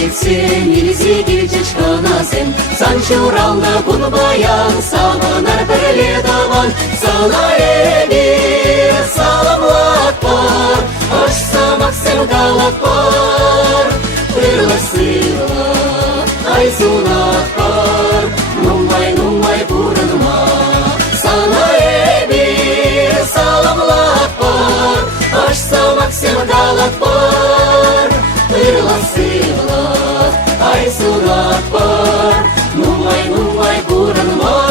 Çeksin, ilzi gilcik kanasın. Sançuralda bunu bayan, sağlanar böyle davan. Sana bir salamlak var, hoşsamak sevdalak var. Hırlasıyla ay sunak var, numay burnuma. Sana bir salamlak var, hoşsamak sevdalak var. Hırlasıyla ay sunak var, numay burnuma.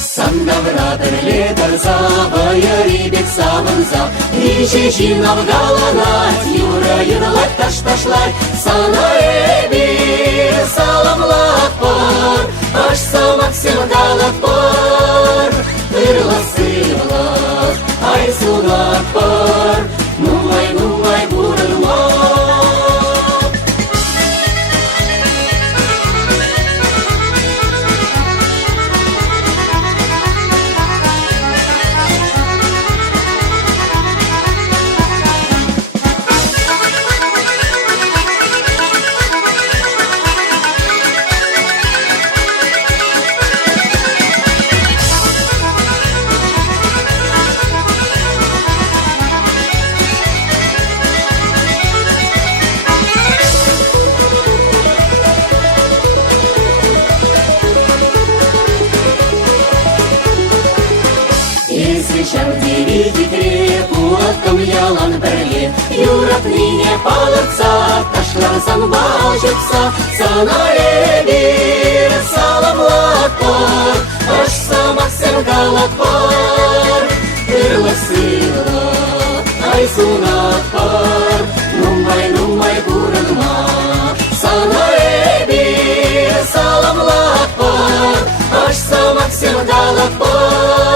Sandavra birli darza, bayır ibek samınza. Rişeşin avgalanat, yurayırlar taşlar. Sana bir salamlak var, hoşsamak sevdalak var. Hırlasıyla ay sunak var, numay burnuma. Şavdiri dikri, kulakkam yalan birli. Yuraknine palırsa, taşlarsan bağışıpsa. Sana bir salamlak var, hoşsamak sevdalak var. Hırlasıyla ay sunak var, numay burnuma. Sana bir salamlak var, hoşsamak sevdalak var.